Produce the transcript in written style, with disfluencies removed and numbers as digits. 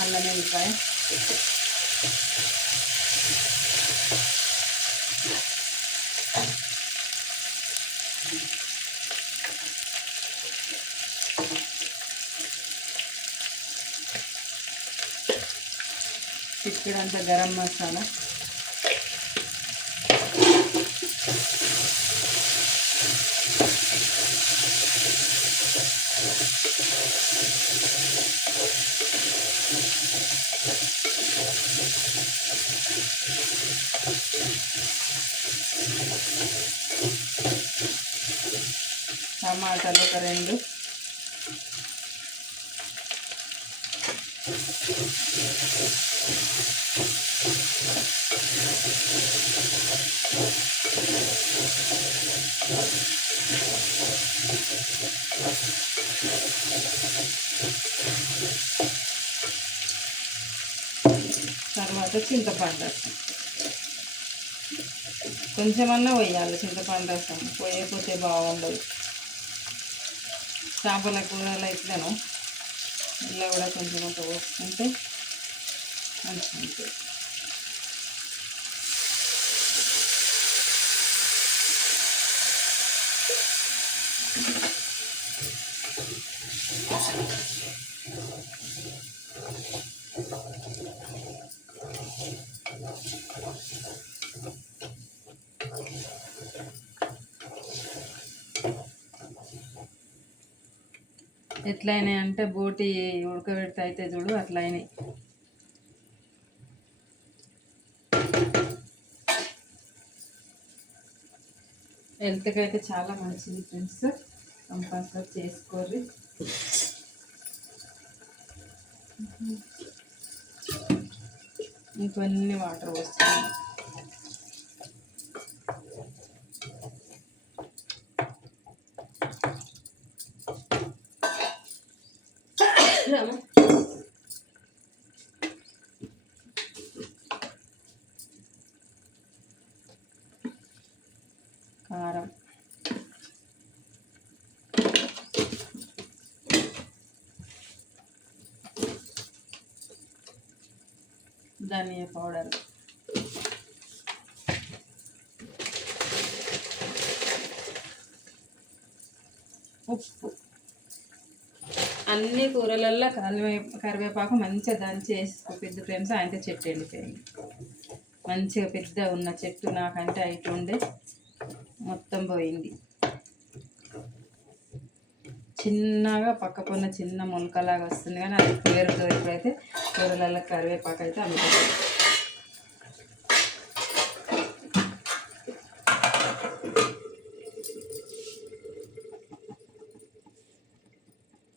అల్లం వెల్లిపాయ, చిక్కడంతా గరం మసాలా, టమాటాలు ఒక 2, తర్వాత చింతపండు రసం కొంచెమన్నా పోయాలి. చింతపండు రసం పోయకపోతే బాగుండదు. చేపల కూరలు అయితేను ఇలా కూడా కొంచెం అంత పోసుకుంటే మంచిగా ఉంటుంది. ఎట్లయినాయి అంటే బోటి ఉడకబెడితే అయితే చూడు అట్లయినాయి. హెల్త్కి అయితే చాలా మంచిది ఫ్రెండ్స్, కంపల్సరీ చేసుకోర్రి. ఇంకొన్ని వాటర్ పోస్తున్నాను. కారం, ధనియా పౌడర్, ఉప్పు. అన్ని కూరలల్లో కరివేపాకు మంచిగా దంచి వేసుకోపిద్దు ఫ్రెండ్స్. ఆయనతో చెట్టు ఎండిపోయింది, మంచిగా పెద్ద ఉన్న చెట్టు నాకంటే అయిపోండే మొత్తం పోయింది. చిన్నగా పక్క పొన్న చిన్న మొలకలాగా వస్తుంది, కానీ అది పేరుతో ఎప్పుడైతే కూరలలో కరివేపాకు అయితే అమ్ముతుంది.